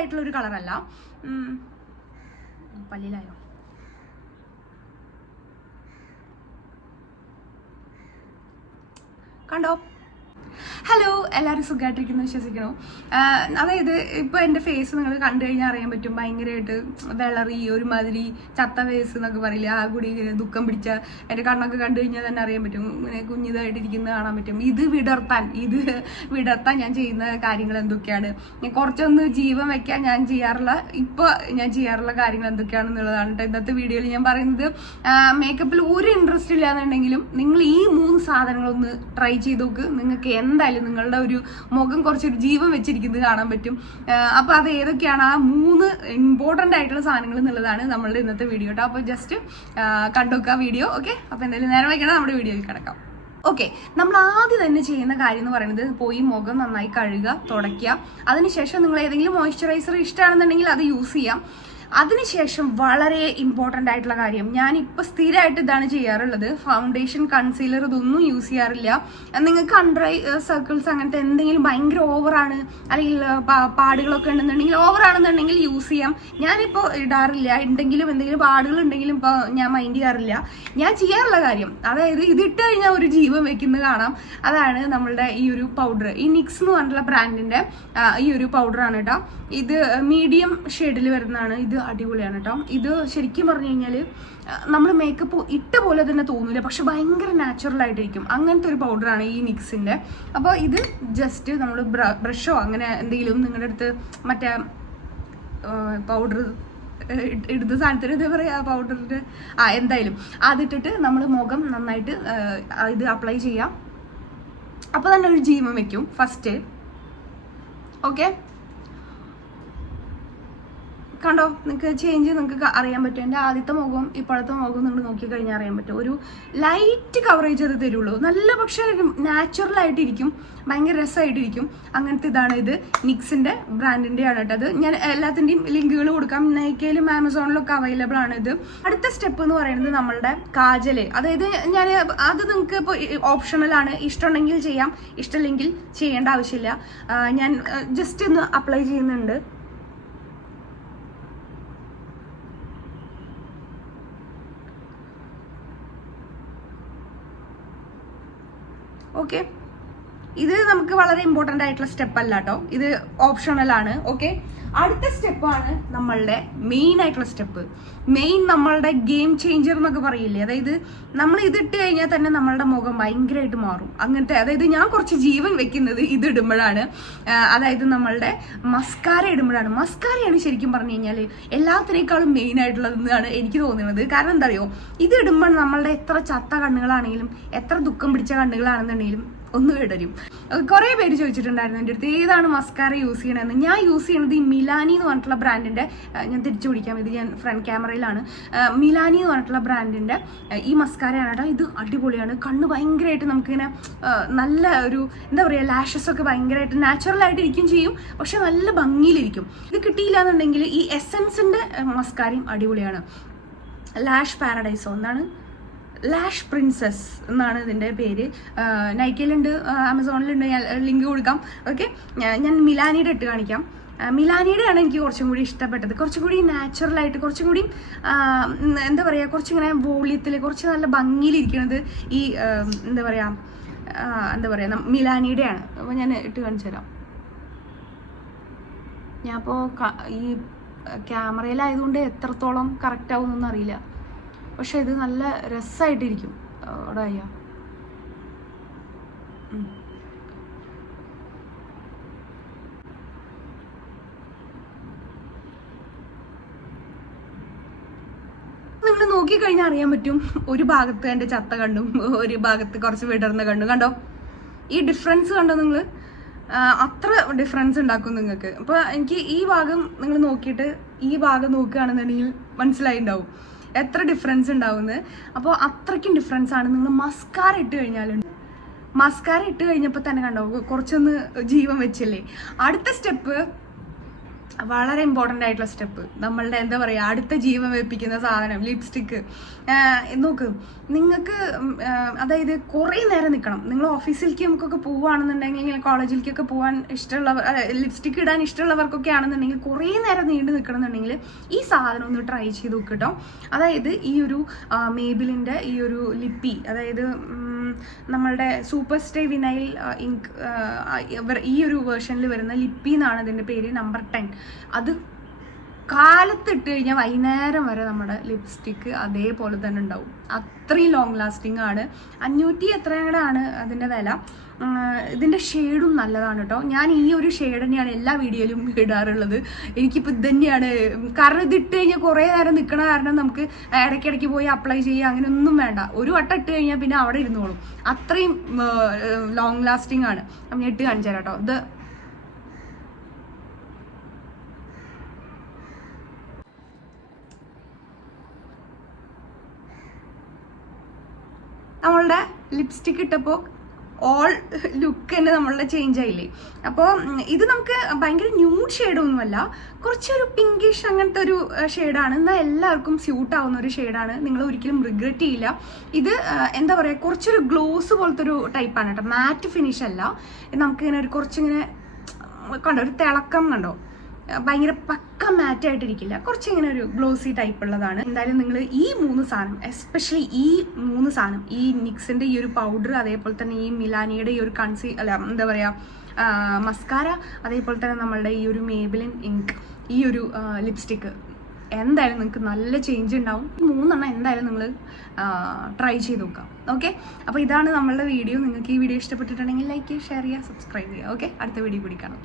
ആയിട്ടുള്ള ഒരു കളറല്ല. പല്ലിലായോ കണ്ടോ? ഹലോ എല്ലാവരും സുഖമായിട്ടിരിക്കുന്നു വിശ്വസിക്കണോ അതായത് ഇപ്പോൾ എന്റെ ഫേസ് നിങ്ങൾ കണ്ടു കഴിഞ്ഞാൽ അറിയാൻ പറ്റും ഭയങ്കരമായിട്ട് വിളറി ഒരുമാതിരി ചത്ത ഫേസ് എന്നൊക്കെ പറയില്ല ആ കൂടി ഇങ്ങനെ ദുഃഖം പിടിച്ച എന്റെ കണ്ണൊക്കെ കണ്ടു കഴിഞ്ഞാൽ തന്നെ അറിയാൻ പറ്റും ഇങ്ങനെ കുഞ്ഞിതായിട്ടിരിക്കുന്നത് കാണാൻ പറ്റും. ഇത് വിടർത്താൻ ഇത് വിടർത്താൻ ഞാൻ ചെയ്യുന്ന കാര്യങ്ങൾ എന്തൊക്കെയാണ്? കുറച്ചൊന്ന് ജീവൻ വയ്ക്കാൻ ഞാൻ ചെയ്യാറുള്ള ഇപ്പോൾ ഞാൻ ചെയ്യാറുള്ള കാര്യങ്ങൾ എന്തൊക്കെയാണെന്നുള്ളതാണ് കേട്ടോ ഇന്നത്തെ വീഡിയോയിൽ ഞാൻ പറയുന്നത്. മേക്കപ്പിൽ ഒരു ഇൻട്രസ്റ്റ് ഇല്ലാന്നുണ്ടെങ്കിലും നിങ്ങൾ ഈ മൂന്ന് സാധനങ്ങളൊന്ന് ട്രൈ ചെയ്ത് നോക്ക് നിങ്ങൾക്ക് എന്തായാലും നിങ്ങളുടെ ഒരു മുഖം കുറച്ചൊരു ജീവൻ വെച്ചിരിക്കുന്നത് കാണാൻ പറ്റും. അപ്പോൾ അത് ഏതൊക്കെയാണ്? ആ മൂന്ന് ഇമ്പോർട്ടന്റ് ആയിട്ടുള്ള സാധനങ്ങൾ എന്നുള്ളതാണ് നമ്മളുടെ ഇന്നത്തെ വീഡിയോ കേട്ടോ അപ്പോൾ ജസ്റ്റ് കണ്ടുവെക്കുക വീഡിയോ ഓക്കെ അപ്പോൾ എന്തായാലും നേരം വയ്ക്കണം നമ്മുടെ വീഡിയോയിൽ കിടക്കാം. ഓക്കെ നമ്മൾ ആദ്യം തന്നെ ചെയ്യുന്ന കാര്യം എന്ന് പറയുന്നത് പോയി മുഖം നന്നായി കഴുകുക തുടയ്ക്കുക. അതിനുശേഷം നിങ്ങൾ ഏതെങ്കിലും മോയ്സ്ചറൈസർ ഇഷ്ടമാണെന്നുണ്ടെങ്കിൽ അത് യൂസ് ചെയ്യാം. അതിനുശേഷം വളരെ ഇമ്പോർട്ടന്റ് ആയിട്ടുള്ള കാര്യം ഞാൻ ഇപ്പോൾ സ്ഥിരമായിട്ട് ഇതാണ് ചെയ്യാറുള്ളത്. ഫൗണ്ടേഷൻ കൺസീലർ ഇതൊന്നും യൂസ് ചെയ്യാറില്ല. നിങ്ങൾക്ക് അണ്ടർ ഐ സർക്കിൾസ് അങ്ങനത്തെ എന്തെങ്കിലും ഭയങ്കര ഓവറാണ് അല്ലെങ്കിൽ പാടുകളൊക്കെ ഉണ്ടെന്നുണ്ടെങ്കിൽ ഓവറാണെന്നുണ്ടെങ്കിൽ യൂസ് ചെയ്യാം. ഞാനിപ്പോൾ ഇടാറില്ല. ഉണ്ടെങ്കിലും എന്തെങ്കിലും പാടുകൾ ഉണ്ടെങ്കിലും ഇപ്പോൾ ഞാൻ മൈൻഡ് ചെയ്യാറില്ല. ഞാൻ ചെയ്യാറുള്ള കാര്യം അതായത് ഇതിട്ട് കഴിഞ്ഞാൽ ഒരു ജീവൻ വെക്കുന്നത് കാണാം. അതാണ് നമ്മളുടെ ഈ ഒരു പൗഡർ ഈ നിക്സ് എന്ന് പറഞ്ഞിട്ടുള്ള ബ്രാൻഡിന്റെ ഈ ഒരു പൗഡറാണ് കേട്ടോ. ഇത് മീഡിയം ഷെയ്ഡിൽ വരുന്നതാണ്. ഇത് അടിപൊളിയാണ് കേട്ടോ. ഇത് ശരിക്കും പറഞ്ഞു കഴിഞ്ഞാൽ നമ്മൾ മേക്കപ്പ് ഇട്ട പോലെ തന്നെ തോന്നില്ല പക്ഷെ ഭയങ്കര നാച്ചുറൽ ആയിട്ടിരിക്കും. അങ്ങനത്തെ ഒരു പൗഡറാണ് ഈ നിക്സിന്റെ അപ്പോൾ ഇത് ജസ്റ്റ് നമ്മൾ ബ്രഷോ അങ്ങനെ എന്തെങ്കിലും നിങ്ങളുടെ അടുത്ത് മറ്റേ പൗഡർ ഇടുന്ന സാധനത്തിന് എന്താ പറയുക പൗഡറിന്റെ ആ എന്തായാലും. അതിട്ടിട്ട് നമ്മൾ മുഖം നന്നായിട്ട് ഇത് അപ്ലൈ ചെയ്യാം. അപ്പോൾ തന്നെ ഒരു ജീവൻ വെക്കും ഫസ്റ്റ് ഓക്കെ കണ്ടോ നിങ്ങൾക്ക് ചേഞ്ച് നിങ്ങൾക്ക് അറിയാൻ പറ്റും. എന്റെ ആദ്യത്തെ മുഖവും ഇപ്പോഴത്തെ മുഖവും നിങ്ങൾ നോക്കിക്കഴിഞ്ഞാൽ അറിയാൻ പറ്റും. ഒരു ലൈറ്റ് കവറേജ് അത് തരുള്ളൂ. നല്ല പക്ഷേ നാച്ചുറൽ ആയിട്ടിരിക്കും. ഭയങ്കര രസമായിട്ടിരിക്കും. അങ്ങനത്തെ ഇതാണ് ഇത്. നിക്സിന്റെ ബ്രാൻഡിന്റെ ആണ് അത്. ഞാൻ എല്ലാത്തിന്റെയും ലിങ്കുകൾ കൊടുക്കാം. നൈക്കയിലും ആമസോണിലും ഒക്കെ അവൈലബിൾ ആണ് ഇത്. അടുത്ത സ്റ്റെപ്പ് എന്ന് പറയുന്നത് നമ്മളുടെ കാജൽ. അതായത് ഞാൻ അത് നിങ്ങൾക്ക് ഇപ്പോൾ ഓപ്ഷണൽ ആണ്. ഇഷ്ടമുണ്ടെങ്കിൽ ചെയ്യാം. ഇഷ്ടമില്ലെങ്കിൽ ചെയ്യേണ്ട ആവശ്യമില്ല. ഞാൻ ജസ്റ്റ് ഒന്ന് അപ്ലൈ ചെയ്യുന്നുണ്ട്. ഓക്കെ ഇത് നമുക്ക് വളരെ ഇമ്പോർട്ടന്റ് ആയിട്ടുള്ള സ്റ്റെപ്പ് അല്ല കേട്ടോ ഇത് ഓപ്ഷണൽ ആണ് ഓക്കെ അടുത്ത സ്റ്റെപ്പാണ് നമ്മളുടെ മെയിൻ ആയിട്ടുള്ള സ്റ്റെപ്പ് മെയിൻ നമ്മളുടെ ഗെയിം ചേഞ്ചർ എന്നൊക്കെ പറയില്ലേ? അതായത് നമ്മൾ ഇതിട്ട് കഴിഞ്ഞാൽ തന്നെ നമ്മളുടെ മുഖം ഭയങ്കരമായിട്ട് മാറും. അങ്ങനത്തെ അതായത് ഞാൻ കുറച്ച് ജീവൻ വെക്കുന്നത് ഇത് ഇടുമ്പോഴാണ്. അതായത് നമ്മളുടെ മസ്കാര ഇടുമ്പോഴാണ്. മസ്കാരയാണ് ശരിക്കും പറഞ്ഞു കഴിഞ്ഞാൽ എല്ലാത്തിനേക്കാളും മെയിൻ ആയിട്ടുള്ളതെന്നാണ് എനിക്ക് തോന്നുന്നത്. കാരണം എന്താ അറിയോ? ഇത് ഇടുമ്പോൾ നമ്മളുടെ എത്ര ചത്ത കണ്ണുകളാണെങ്കിലും എത്ര ദുഃഖം പിടിച്ച കണ്ണുകളാണെന്നുണ്ടെങ്കിലും ഒന്ന് ഇടരും. കുറേ പേര് ചോദിച്ചിട്ടുണ്ടായിരുന്നു എന്റെ അടുത്ത് ഏതാണ് മസ്കാര യൂസ് ചെയ്യണമെന്ന് ഞാൻ യൂസ് ചെയ്യണത് ഈ മിലാനി എന്ന് പറഞ്ഞിട്ടുള്ള ബ്രാൻഡിന്റെ ഞാൻ തിരിച്ചു പിടിക്കാം ഇത് ഞാൻ ഫ്രണ്ട് ക്യാമറയിലാണ് മിലാനി എന്ന് പറഞ്ഞിട്ടുള്ള ബ്രാൻഡിന്റെ ഈ മസ്കാരയാണ് കേട്ടോ ഇത് അടിപൊളിയാണ്. കണ്ണ് ഭയങ്കരമായിട്ട് നമുക്കിങ്ങനെ നല്ല ഒരു എന്താ പറയുക ലാഷസ് ഒക്കെ ഭയങ്കരമായിട്ട് നാച്ചുറൽ ആയിട്ട് ഇരിക്കും ചെയ്യും പക്ഷെ നല്ല ഭംഗിയിലിരിക്കും. ഇത് കിട്ടിയില്ല എന്നുണ്ടെങ്കിൽ ഈ എസെൻസിന്റെ മസ്കാരയും അടിപൊളിയാണ്. ലാഷ് പാരഡൈസോ എന്താണ്? ലാഷ് പ്രിൻസസ് എന്നാണ് ഇതിന്റെ പേര്. നൈക്കയിലുണ്ട് ആമസോണിലുണ്ട് ഞാൻ ലിങ്ക് കൊടുക്കാം. ഓക്കെ ഞാൻ മിലാനിയുടെ ഇട്ട് കാണിക്കാം. മിലാനിയുടെ ആണ് എനിക്ക് കുറച്ചും കൂടി ഇഷ്ടപ്പെട്ടത്. കുറച്ചും കൂടി നാച്ചുറലായിട്ട് കുറച്ചും കൂടി എന്താ പറയുക കുറച്ചിങ്ങനെ വോളിയത്തിൽ കുറച്ച് നല്ല ഭംഗിയിലിരിക്കുന്നത് ഈ എന്താ പറയുക എന്താ പറയുക മിലാനിയുടെ മിലാനിയുടെയാണ് അപ്പോൾ ഞാൻ ഇട്ട് കാണിച്ചു തരാം. ഞാൻ അപ്പോൾ ഈ ക്യാമറയിലായതുകൊണ്ട് എത്രത്തോളം കറക്റ്റ് ആവുമെന്നൊന്നും അറിയില്ല. പക്ഷെ ഇത് നല്ല രസമായിട്ടിരിക്കും അവിടെ അയ്യ. നിങ്ങൾ നോക്കിക്കഴിഞ്ഞാൽ അറിയാൻ പറ്റും. ഒരു ഭാഗത്ത് എന്റെ ചത്ത കണ്ടും ഒരു ഭാഗത്ത് കുറച്ച് വിടർന്ന കണ്ടും കണ്ടോ? ഈ ഡിഫറൻസ് കണ്ടോ നിങ്ങൾ അത്ര ഡിഫറൻസ് ഉണ്ടാക്കും നിങ്ങൾക്ക്. അപ്പോൾ എനിക്ക് ഈ ഭാഗം നിങ്ങൾ നോക്കിയിട്ട് ഈ ഭാഗം നോക്കുകയാണെന്നുണ്ടെങ്കിൽ മനസ്സിലായിണ്ടാവും. എത്ര ഡിഫറൻസ് ഉണ്ടാവുന്നത് അപ്പോൾ അത്രയ്ക്കും ഡിഫറൻസ് ആണ്. നിങ്ങൾ മസ്കാര ഇട്ട് കഴിഞ്ഞാലുണ്ട് മസ്കാര ഇട്ട് കഴിഞ്ഞപ്പോൾ തന്നെ കണ്ടോ കുറച്ചൊന്ന് ജീവൻ വെച്ചില്ലേ? അടുത്ത സ്റ്റെപ്പ് വളരെ ഇമ്പോർട്ടന്റ് ആയിട്ടുള്ള സ്റ്റെപ്പ് നമ്മളുടെ എന്താ പറയുക അടുത്ത ജീവൻ വെപ്പിക്കുന്ന സാധനം ലിപ്സ്റ്റിക്ക് നോക്ക് നിങ്ങൾക്ക് അതായത് കുറേ നേരം നിൽക്കണം. നിങ്ങൾ ഓഫീസിലേക്ക് നമുക്കൊക്കെ പോവുകയാണെന്നുണ്ടെങ്കിൽ ഇങ്ങനെ കോളേജിലേക്കൊക്കെ പോകാൻ ഇഷ്ടമുള്ളവർ ലിപ്സ്റ്റിക്ക് ഇടാൻ ഇഷ്ടമുള്ളവർക്കൊക്കെ ആണെന്നുണ്ടെങ്കിൽ കുറേ നേരം നീണ്ടു നിൽക്കണമെന്നുണ്ടെങ്കിൽ ഈ സാധനം ഒന്ന് ട്രൈ ചെയ്ത് നോക്ക് അതായത് ഈ ഒരു മേബിലിന്റെ ഈ ഒരു ലിപ്പി അതായത് നമ്മളുടെ സൂപ്പർ സ്റ്റേ വിനൈൽ ഇങ്ക് ഈ ഒരു വേർഷനിൽ വരുന്ന ലിപ്പി എന്നാണ് ഇതിന്റെ പേര് നമ്പർ ടെൻ അത് കാലത്തിട്ട് കഴിഞ്ഞാൽ വൈകുന്നേരം വരെ നമ്മുടെ ലിപ്സ്റ്റിക്ക് അതേപോലെ തന്നെ ഉണ്ടാവും. അത്രയും ലോങ് ലാസ്റ്റിംഗ് ആണ്. അഞ്ഞൂറ്റി എത്രയുടെ ആണ് അതിന്റെ വില. ഇതിന്റെ ഷെയ്ഡും നല്ലതാണ് കേട്ടോ ഞാൻ ഈ ഒരു ഷെയ്ഡ് തന്നെയാണ് എല്ലാ വീഡിയോയിലും ഇടാറുള്ളത്. എനിക്കിപ്പോൾ ഇത് തന്നെയാണ്. കാരണം ഇത് ഇട്ട് കഴിഞ്ഞാൽ കുറേ നേരം നിൽക്കണ കാരണം നമുക്ക് ഇടയ്ക്കിടയ്ക്ക് പോയി അപ്ലൈ ചെയ്യുക അങ്ങനെയൊന്നും വേണ്ട. ഒരു വട്ടം ഇട്ട് കഴിഞ്ഞാൽ പിന്നെ അവിടെ ഇരുന്നോളും. അത്രയും ലോങ് ലാസ്റ്റിംഗ് ആണ്. ഞാൻ ഇട്ട് കാണിച്ചു തരാം കേട്ടോ ഇത് നമ്മളുടെ ലിപ്സ്റ്റിക് ഇട്ടപ്പോൾ ഓൾ ലുക്ക് തന്നെ നമ്മളുടെ ചേഞ്ച് ആയില്ലേ? അപ്പോൾ ഇത് നമുക്ക് ഭയങ്കര ന്യൂഡ് ഷെയ്ഡൊന്നുമല്ല കുറച്ചൊരു പിങ്കിഷ് അങ്ങനത്തെ ഒരു ഷെയ്ഡാണ് എന്നാൽ എല്ലാവർക്കും സ്യൂട്ട് ആവുന്ന ഒരു ഷെയ്ഡാണ് നിങ്ങൾ ഒരിക്കലും റിഗ്രറ്റ് ചെയ്യില്ല. ഇത് എന്താ പറയുക കുറച്ചൊരു ഗ്ലോസ് പോലത്തെ ഒരു ടൈപ്പാണ് കേട്ടോ. മാറ്റ് ഫിനിഷ് അല്ല. നമുക്കിങ്ങനെ ഒരു കുറച്ചിങ്ങനെ കണ്ടോ ഒരു തിളക്കം കണ്ടോ? ഭയങ്കര പക്ക മാറ്റ് ആയിട്ടിരിക്കില്ല. കുറച്ച് ഇങ്ങനെ ഒരു ഗ്ലോസി ടൈപ്പ് ഉള്ളതാണ്. എന്തായാലും നിങ്ങൾ ഈ മൂന്ന് സാധനം എസ്പെഷ്യലി ഈ മൂന്ന് സാധനം ഈ നിക്സിന്റെ ഈ ഒരു പൗഡർ അതേപോലെ തന്നെ ഈ മിലാനിയുടെ ഈ ഒരു കൺസി അല്ല എന്താ പറയാ മസ്കാര അതേപോലെ തന്നെ നമ്മളുടെ ഈ ഒരു മേബിലിൻ ഇങ്ക് ഈ ഒരു ലിപ്സ്റ്റിക്ക് എന്തായാലും നിങ്ങൾക്ക് നല്ല ചേഞ്ച് ഉണ്ടാവും. മൂന്നെണ്ണം എന്തായാലും നിങ്ങൾ ട്രൈ ചെയ്ത് നോക്കാം. ഓക്കെ അപ്പോൾ ഇതാണ് നമ്മളുടെ വീഡിയോ നിങ്ങൾക്ക് ഈ വീഡിയോ ഇഷ്ടപ്പെട്ടിട്ടുണ്ടെങ്കിൽ ലൈക്ക് ചെയ്യുക ഷെയർ ചെയ്യുക സബ്സ്ക്രൈബ് ചെയ്യുക. ഓക്കെ അടുത്ത വീഡിയോ കൂടി കാണാം.